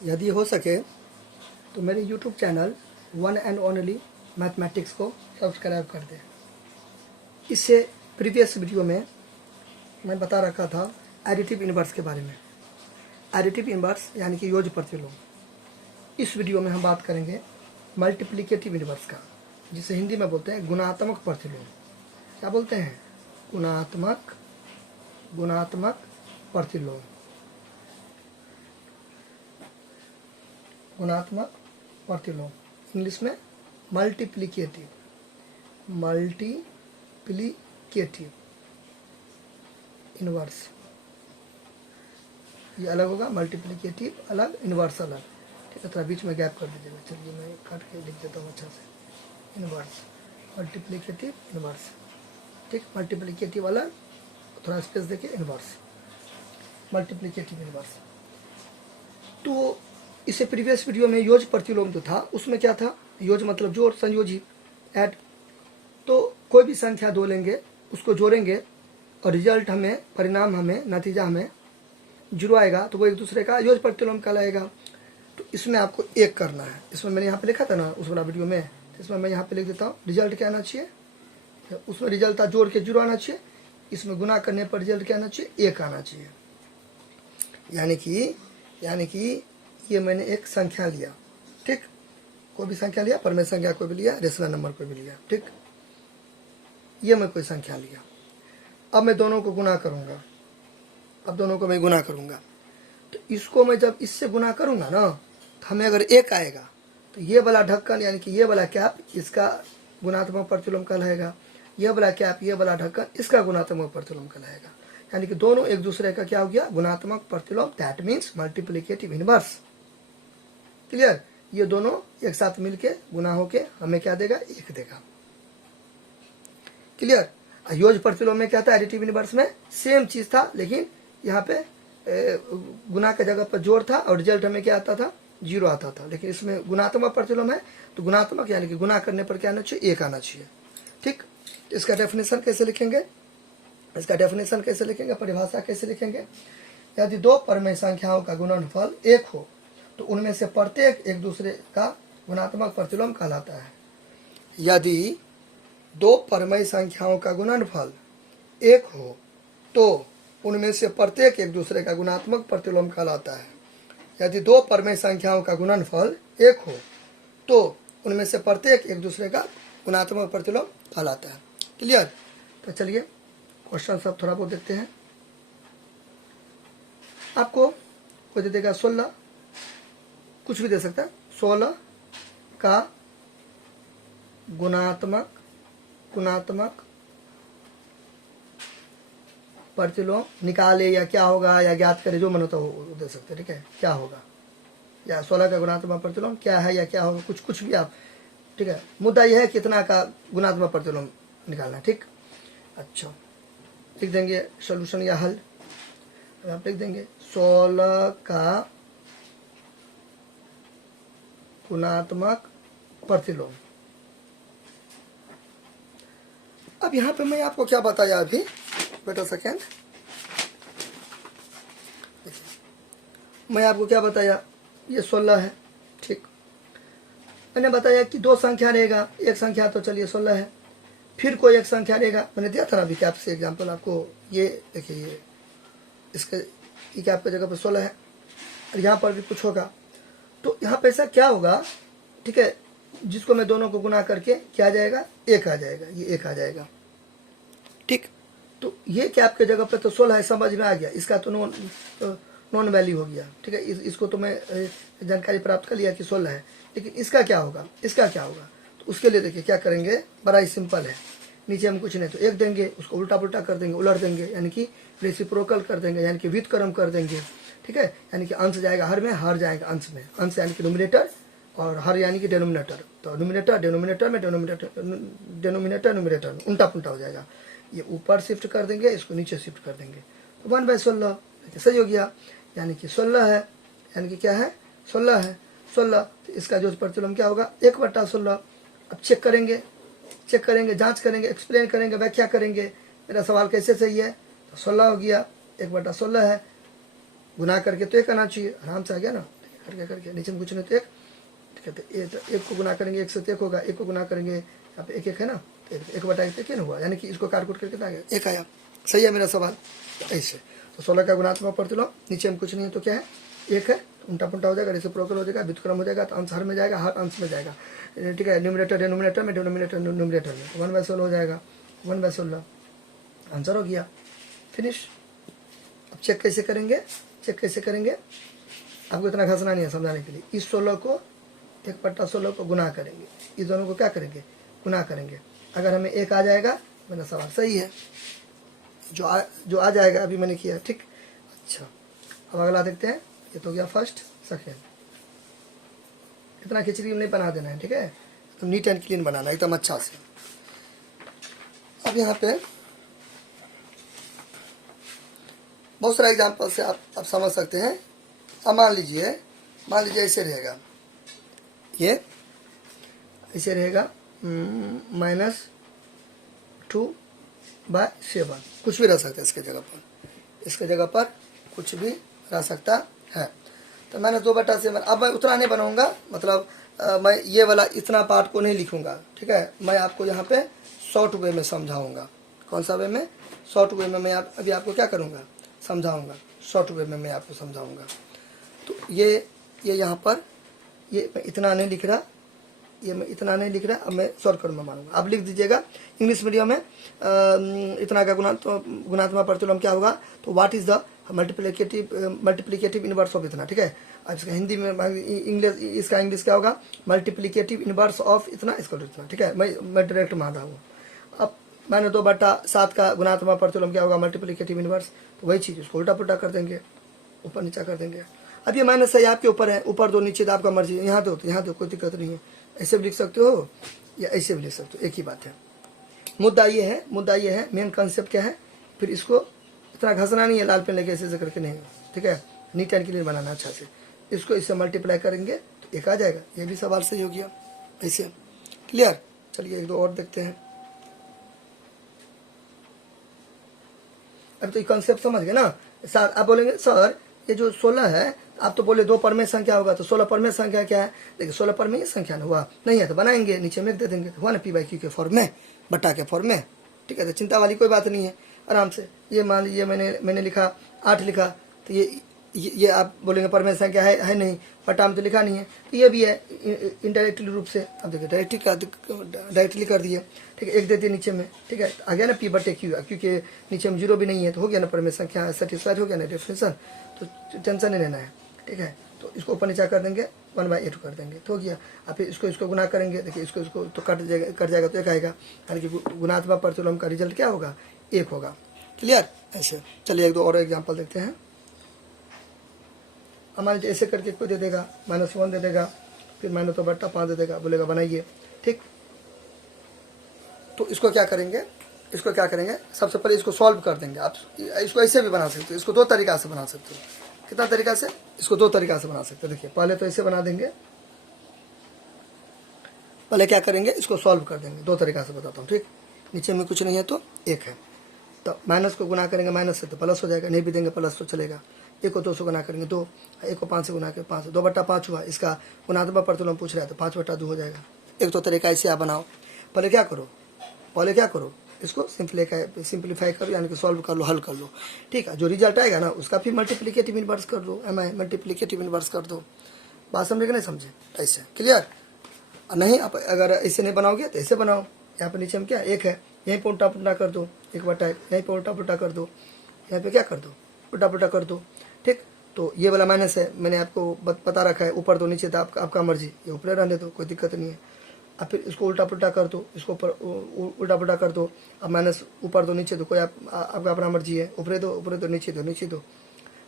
यदि हो सके तो मेरे YouTube channel one and only mathematics को सब्सक्राइब कर दें। इससे प्रीवियस वीडियो में मैं बता रखा था एडिटिव इनवर्स के बारे में। एडिटिव इनवर्स यानी कि योग प्रतिलोम। इस वीडियो में हम बात करेंगे मल्टीप्लिकेटिव इनवर्स का, जिसे हिंदी में बोलते हैं गुणात्मक प्रतिलोम। क्या बोलते हैं? गुणात्मक प्रतिलोम। गुणात्मक प्रतिलोम इंग्लिश में मल्टीप्लिकेटिव इनवर्स। ये अलग होगा, मल्टीप्लिकेटिव अलग, इनवर्स अलग। ठीक है, थोड़ा बीच में गैप कर दीजिएगा। चलिए मैं काट के लिख देता हूँ अच्छा से। Inverse, multiplicative, inverse. ठीक, मल्टीप्लिकेटिव अलग, थोड़ा स्पेस देके इनवर्स, मल्टीप्लिकेटिव इनवर्स। तो इससे प्रीवियस वीडियो में योग प्रतिलोम जो था उसमें क्या था? योग मतलब जोड़, संयोजी, ऐड। तो कोई भी संख्या दो लेंगे, उसको जोड़ेंगे और रिजल्ट हमें, परिणाम हमें, नतीजा हमें जीरो आएगा, तो वो एक दूसरे का योग प्रतिलोम कहलाएगा। तो इसमें आपको एक करना है। इसमें मैंने यहाँ पे लिखा था ना उस वाला वीडियो में, इसमें मैं यहाँ पे लिख देता हूँ। रिजल्ट क्या आना चाहिए? उसमें रिजल्ट था जोड़ के जीरो आना चाहिए, इसमें गुना करने पर रिजल्ट क्या आना चाहिए? एक आना चाहिए। यानी कि ये मैंने एक संख्या लिया, ठीक, कोई भी संख्या लिया, परमेय संख्या कोई भी लिया, रेशनल नंबर कोई भी लिया, ठीक, ये मैं कोई संख्या लिया। अब मैं दोनों को गुना करूंगा। अब दोनों को मैं गुना करूंगा, तो इसको मैं जब इससे गुना करूंगा ना, तो हमें अगर एक आएगा तो ये वाला ढक्कन यानी कि ये वाला कैप इसका गुणात्मक प्रतिलोम कहलाएगा, ये वाला कैप, ये वाला ढक्कन इसका गुणात्मक प्रतिलोम कहलाएगा। यानी कि दोनों एक दूसरे का क्या हो गया? गुणात्मक प्रतिलोम। That means multiplicative inverse. Clear? ये दोनों एक साथ मिलके गुना होके हमें क्या देगा? एक देगा। क्लियर? योग प्रतिलोम में क्या था? एडिटिव इनवर्स में सेम चीज था, लेकिन यहाँ पे गुना के जगह पर जोड़ था और रिजल्ट हमें क्या आता था? जीरो आता था। लेकिन इसमें गुणात्मक प्रतिलोम है, तो गुणात्मक यानी कि गुना करने पर क्या आना चाहिए? एक आना चाहिए। ठीक, इसका डेफिनेशन कैसे लिखेंगे? परिभाषा कैसे लिखेंगे? यदि दो परमेय संख्याओं का गुणनफल एक हो तो उनमें से प्रत्येक एक दूसरे का गुणात्मक प्रतिलोम कहलाता है। यदि दो परमेय संख्याओं का गुणनफल एक हो तो उनमें से प्रत्येक एक दूसरे का गुणात्मक प्रतिलोम कहलाता है। यदि दो परमेय संख्याओं का गुणनफल एक हो तो उनमें से प्रत्येक एक दूसरे का गुणात्मक प्रतिलोम कहलाता है। क्लियर? तो चलिए क्वेश्चन सब थोड़ा बहुत देखते हैं। आपको कोई दे देगा 16, कुछ भी दे सकता है, 16 का गुणात्मक प्रतिलोम निकाले, या क्या होगा, या ज्ञात करे, जो मन होता हो दे सकते हैं। ठीक है, क्या होगा, या 16 का गुणात्मक प्रतिलोम क्या है, या क्या होगा, कुछ भी आप। ठीक है, मुद्दा यह है कितना का गुणात्मक प्रतिलोम निकालना है। ठीक, अच्छा, लिख देंगे सोल्यूशन या हल। आप लिख देंगे 16 का गुणात्मक प्रतिलोम। अब यहाँ पे मैं आपको क्या बताया अभी, बेटा सेकेंड, मैं आपको क्या बताया? ये 16 है। ठीक, मैंने बताया कि दो संख्या रहेगा, एक संख्या तो चलिए 16 है, फिर कोई एक संख्या रहेगा। मैंने दिया था ना अभी कैप से एग्जाम्पल आपको। ये देखिए, ये इसके ये कैप की जगह पर 16 है, और यहाँ पर भी कुछ होगा। तो यहाँ पे ऐसा क्या होगा? ठीक है, जिसको मैं दोनों को गुना करके क्या आ जाएगा? एक आ जाएगा, ये एक आ जाएगा। ठीक, तो ये कैप के जगह पे तो 16 है, समझ में आ गया। इसका तो नॉन वैल्यू हो गया। ठीक है, इसको तो मैं जानकारी प्राप्त कर लिया कि 16 है, लेकिन इसका क्या होगा? तो उसके लिए देखिए क्या करेंगे, बड़ा ही सिंपल है। नीचे हम कुछ नहीं तो एक देंगे, उसको उल्टा पुल्टा कर देंगे, उलट देंगे, यानी कि रेसिप्रोकल कर देंगे, यानी कि व्युत्क्रम कर देंगे। ठीक है, यानी कि अंश जाएगा हर में, हर जाएगा अंश में। अंश यानी कि न्यूमरेटर और हर यानी कि डेनोमिनेटर। तो डिनोमिनेटर में न्यूमरेटर उल्टा पुल्टा हो जाएगा। ये ऊपर शिफ्ट कर देंगे, इसको नीचे शिफ्ट कर देंगे, तो 1/16 सही हो गया। यानी कि 16 है, यानी कि क्या है? 16 है। 16, तो इसका जो प्रतिलोम क्या होगा? 1/16। अब चेक करेंगे, जांच करेंगे, एक्सप्लेन करेंगे, व्याख्या करेंगे, मेरा सवाल कैसे सही है। तो 16 हो गया, 1/16 है, गुना करके तो एक आना चाहिए, आराम से आ गया ना। करके करके नीचे में कुछ नहीं तो एक, ठीक है। तो एक को गुना करेंगे एक से तो एक होगा, एक को गुना करेंगे यहाँ पे एक एक है ना, तो एक बटा एक क्या हुआ, यानी कि इसको काट कूट करके आ गया एक आया। सही है मेरा सवाल। तो ऐसे तो 16 का गुणात्मक प्रतिलोम, नीचे में कुछ नहीं है तो क्या है एक है, तो उल्टा पुल्टा हो जाएगा, रेसिप्रोकल हो जाएगा, व्युत्क्रम हो जाएगा, तो अंश हर में जाएगा, हर अंश में जाएगा, ठीक है। न्यूमरेटर डिनोमिनेटर में, डिनोमिनेटर न्यूमरेटर में, 1/16 हो जाएगा, 1/16 आंसर हो गया, फिनिश। अब चेक कैसे करेंगे, चेक कैसे करेंगे, आपको इतना घसना नहीं है समझाने के लिए। इस 16 को 1/16 को गुना करेंगे, इस दोनों को क्या करेंगे गुना करेंगे, अगर हमें एक आ जाएगा मेरा सवाल सही है, जो आ जाएगा अभी मैंने किया, ठीक। अच्छा अब अगला देखते हैं, ये तो गया फर्स्ट सेकेंड। इतना खिचड़ी नहीं बना देना है, ठीक है, तो नीट एंड क्लीन बनाना एकदम अच्छा से। अब यहाँ पे बहुत सारा एग्जाम्पल से आप समझ सकते हैं। अब मान लीजिए ऐसे रहेगा, ये ऐसे रहेगा -2/7, कुछ भी रह सकता है इसके जगह पर, इसके जगह पर कुछ भी रह सकता है। तो मैंने 2/7, अब मैं उतना नहीं बनाऊंगा, मतलब मैं ये वाला इतना पार्ट को नहीं लिखूंगा, ठीक है। मैं आपको यहाँ पे शॉर्ट वे में समझाऊंगा। कौन सा वे में, शॉर्ट वे में मैं अभी आपको क्या करूँगा समझाऊंगा, शॉर्ट वे में मैं आपको समझाऊंगा। तो ये यहाँ पर ये मैं इतना नहीं लिख रहा, ये मैं इतना नहीं लिख रहा, अब मैं शॉर्टकट में मानूंगा। आप लिख दीजिएगा इंग्लिश मीडियम में इतना का गुणात्मक प्रतिलोम क्या होगा, तो what is the multiplicative inverse of इतना, ठीक है। अब इसका हिंदी में इंग्लिश, इसका इंग्लिश क्या होगा, मल्टीप्लिकेटिव इनवर्स ऑफ इतना इसको इतना, ठीक है। मैं डायरेक्ट मान रहा हूँ। अब मैंने 2/7 का गुणात्मक प्रतिलोम क्या होगा, मल्टीप्लिकेटिव इनवर्स, तो वही चीज़ उसको उल्टा पुल्टा कर देंगे, ऊपर नीचा कर देंगे। अब ये माइनस सही आपके ऊपर है, ऊपर दो नीचे तो आपका मर्जी है, यहाँ दो तो यहाँ दो, कोई दिक्कत नहीं है। ऐसे भी लिख सकते हो या ऐसे भी लिख सकते हो, एक ही बात है। मुद्दा ये है, मेन कॉन्सेप्ट क्या है, फिर इसको इतना घसना नहीं है लाल पेन लेके ऐसे करके नहीं, ठीक है। नीट एंड क्लीन बनाना अच्छा से, इसको इससे मल्टीप्लाई करेंगे तो एक आ जाएगा, ये भी सवाल सही हो गया ऐसे, क्लियर। चलिए एक दो और देखते हैं। अब तो ये कॉन्सेप्ट समझ गए ना। सर आप बोलेंगे सर ये जो 16 है, आप तो बोले 2 परमेय संख्या होगा, तो 16 परमेय संख्या क्या है, देखिए 16 परमेय संख्या न हुआ, नहीं है तो बनाएंगे, नीचे में दे देंगे, हुआ ना P/Q के फॉर्म में, बटा के फॉर्म में, ठीक है। तो चिंता वाली कोई बात नहीं है, आराम से। ये मान लीजिए मैंने लिखा 8 लिखा, तो ये आप बोलेंगे परमेय संख्या है नहीं, बटा में तो लिखा नहीं है, तो ये भी है इनडायरेक्टली रूप से। अब देखिए डायरेक्टली कर दिए, ठीक है, एक दे दिए नीचे में, ठीक है। आ गया ना P/Q, क्योंकि नीचे में 0 भी नहीं है, तो हो गया ना परमेय संख्या, सेटिस्फाइड हो गया ना डेफिनेशन, तो टेंशन नहीं लेना है, ठीक है। तो इसको ऊपर नीचा कर देंगे, 1/8 कर देंगे तो हो गया। अब फिर इसको गुना करेंगे, देखिए इसको तो कट जाएगा तो एक आएगा, यानी कि गुणात्मक प्रतिलोम का रिजल्ट क्या होगा, 1 होगा, क्लियर। ऐसे चलिए एक दो और एग्जाम्पल देखते हैं। हमारे ऐसे करके कोई दे देगा -1 दे देगा, फिर -2/5 दे देगा, बोलेगा बनाइए, ठीक। तो इसको क्या करेंगे, सबसे पहले इसको सॉल्व कर देंगे। आप इसको ऐसे भी बना सकते हो, इसको 2 तरीका से बना सकते हो। कितना तरीका से, इसको 2 तरीका से बना सकते हो। देखिए पहले तो ऐसे बना देंगे, पहले क्या करेंगे इसको सॉल्व कर देंगे, 2 तरीका से बताता हूँ, ठीक। नीचे में कुछ नहीं है तो 1 है, तो माइनस को गुना करेंगे माइनस से तो प्लस हो जाएगा, नहीं भी देंगे प्लस तो चलेगा। 1 को 2 से गुना करेंगे 2, 1 को 5 से गुना करेंगे 5, 2/5 हुआ। इसका गुणात्मक प्रतिलोम पूछ रहा है तो 5/2 हो जाएगा। एक तो तरीका ऐसे आप बनाओ, पहले क्या करो इसको सिंप्लीफाई करो, यानी कि सॉल्व कर लो, हल कर लो, ठीक है। जो रिजल्ट आएगा ना उसका फिर मल्टीप्लिकेटिव इनवर्स कर दो, मल्टीप्लिकेटिव इनवर्स कर दो। बात समझे कि नहीं समझे, ऐसे क्लियर। नहीं आप अगर ऐसे नहीं बनाओगे तो ऐसे बनाओ, यहाँ पे नीचे में क्या 1 है, यहीं पर उल्टा पुल्टा कर दो, 1/1 यहीं पर उल्टा पुल्टा कर दो, यहाँ पे क्या कर दो उल्टा पुल्टा कर दो, ठीक। तो ये वाला माइनस है, मैंने आपको बता रखा है, ऊपर दो नीचे तो आपका मर्जी, ये ऊपर रहने दो, कोई दिक्कत नहीं है। अब फिर इसको उल्टा पुल्टा कर दो, इसको ऊपर उल्टा पुल्टा कर दो। अब माइनस ऊपर दो नीचे दो, कोई आपका अपना मर्जी है, ऊपर दो नीचे दो,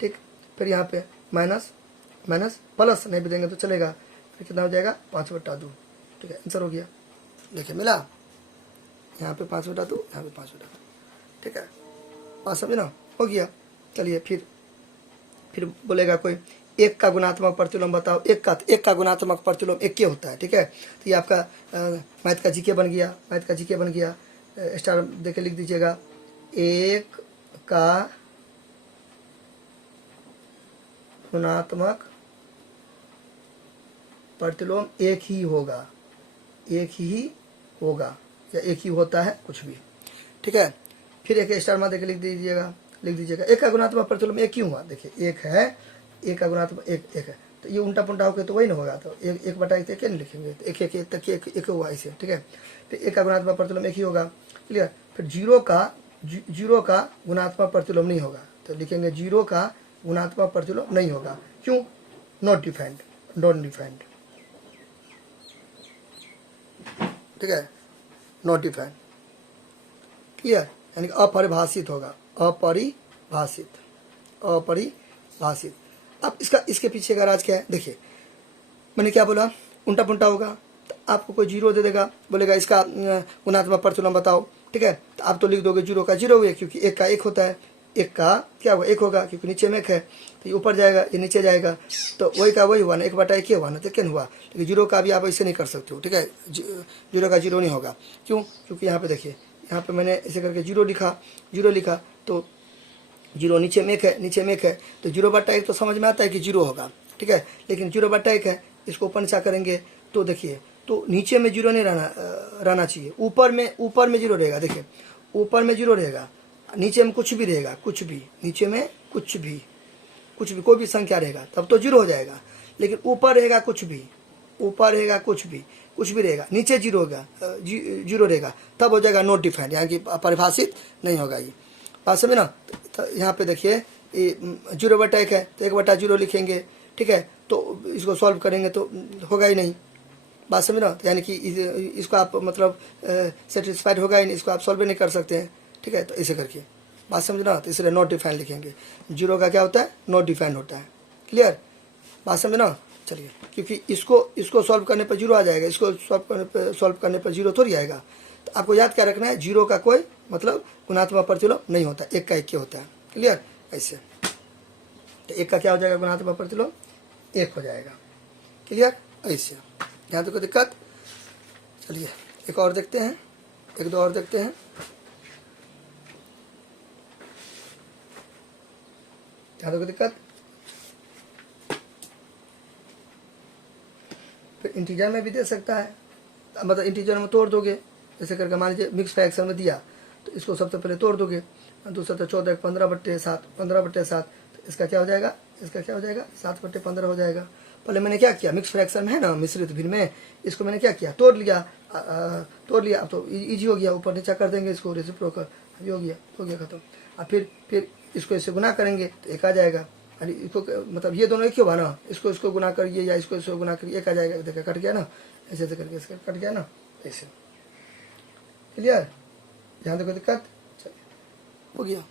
ठीक। फिर यहाँ पे माइनस प्लस नहीं भी देंगे तो चलेगा, फिर कितना हो जाएगा 5/2, ठीक है। आंसर हो गया, देखिए मिला, यहाँ पे 5/2, यहाँ पे 5/2, ठीक है। बात समझे ना, हो गया। चलिए फिर बोलेगा कोई 1 का गुणात्मक प्रतिलोम बताओ, 1 का गुणात्मक प्रतिलोम 1 होता है, ठीक है। तो ये आपका मैथ का जीके बन गया, स्टार देके लिख दीजिएगा, 1 का गुणात्मक प्रतिलोम एक ही होगा, एक ही होगा या एक ही होता है, कुछ भी, ठीक है। फिर एक स्टार मार देकर लिख दीजिएगा एक का गुणात्मक प्रतिलोम एक क्यों हुआ, देखिए एक है, एक का गुणात्मक एक है, तो ये उल्टा पुल्टा होकर तो वही ना होगा, तो एक बटा एक क्या नहीं लिखेंगे, तो एक तक एक हुआ ऐसे, ठीक है। फिर एक का गुणात्मक प्रतिलोम एक ही होगा, क्लियर। फिर जीरो का गुणात्मक प्रतिलोम नहीं होगा, तो लिखेंगे जीरो का गुणात्मक प्रतिलोम नहीं होगा, क्यों, नॉट डिफाइंड, ठीक है, नॉट डिफाइंड, क्लियर, यानी अपरिभाषित होगा, अपरिभाषित। अब इसके पीछे का राज क्या है, देखिए मैंने क्या बोला, उल्टा पुल्टा होगा, तो आपको कोई जीरो दे देगा, बोलेगा इसका गुणात्मक प्रतिलोम बताओ, ठीक है, तो आप तो लिख दोगे जीरो का जीरो हुए, क्योंकि एक का एक होता है, एक का क्या हुआ, एक होगा, क्योंकि नीचे में एक है, तो ये ऊपर जाएगा, ये नीचे जाएगा, तो वही का वही हुआ ना, एक बटा एक ही हुआ ना, तो क्या हुआ, लेकिन जीरो का भी आप ऐसे नहीं कर सकते हो, ठीक है, जीरो का जीरो नहीं होगा, क्यों, क्योंकि यहाँ पे देखिए, यहाँ पे मैंने ऐसे करके जीरो लिखा, तो जीरो नीचे में एक है, तो जीरो बटा एक तो समझ में आता है कि जीरो होगा, ठीक है, लेकिन जीरो बटा एक है, इसको ऊपर नीचा करेंगे तो देखिए, तो नीचे में जीरो नहीं रहना चाहिए, ऊपर में जीरो रहेगा, देखिए ऊपर में जीरो रहेगा, नीचे में कुछ भी रहेगा, नीचे में कुछ भी कोई भी संख्या रहेगा तब तो जीरो हो जाएगा, लेकिन ऊपर रहेगा कुछ भी रहेगा, नीचे जीरो रहेगा, तब हो जाएगा नॉट डिफाइंड, यहाँ की परिभाषित नहीं होगा, ये बात समझे ना। तो यहाँ पे देखिए जीरो बटा एक है, तो एक बटा जीरो लिखेंगे, ठीक है, तो इसको सॉल्व करेंगे तो होगा ही नहीं, बात समझ ना, यानी कि इसको आप मतलब सेटिस्फाइड होगा ही नहीं, इसको आप सॉल्व नहीं कर सकते हैं, ठीक है, तो ऐसे करके बात समझना, तो इसलिए नॉट डिफाइंड लिखेंगे, जीरो का क्या होता है, नॉट डिफाइंड होता है, क्लियर, बात समझना। चलिए, क्योंकि इसको सॉल्व करने पर जीरो आ जाएगा, इसको सॉल्व करने पर जीरो थोड़ी आएगा, तो आपको याद क्या रखना है, जीरो का कोई मतलब गुणात्मक प्रतिलोम नहीं होता, एक का एक ही होता है, क्लियर, ऐसे, तो एक का क्या हो जाएगा, गुणात्मक प्रतिलोम एक हो जाएगा, क्लियर, ऐसे, यहाँ तक कोई दिक्कत। चलिए एक और देखते हैं, एक दो और देखते हैं, यहाँ तक कोई दिक्कत। फिर इंटीजर में भी दे सकता है, मतलब इंटीजर में तोड़ दोगे, जैसे करके मान लीजिए मिक्स फ्रैक्शन में दिया, तो इसको सबसे पहले तोड़ दोगे, दूसरा तो 14 15/7, तो इसका क्या हो जाएगा, 7/15 हो जाएगा। पहले मैंने क्या किया, मिक्स फ्रैक्शन में है ना, मिश्रित भिन्न में, इसको मैंने क्या किया, तोड़ लिया, अब तो इजी हो गया, ऊपर नीचा कर देंगे इसको, रेसिप्रोकल ये हो गया खत्म। अब फिर इसको इससे गुना करेंगे तो एक आ जाएगा, अरे इसको मतलब ये दोनों एक ही हुआ ना, इसको गुना करिए या इसको गुना करिए, एक आ जाएगा, देखा कट गया ना, ऐसे करके इसका कट गया ना, ऐसे, क्लियर, यहाँ देखो दिक्कत, चलिए हो गया।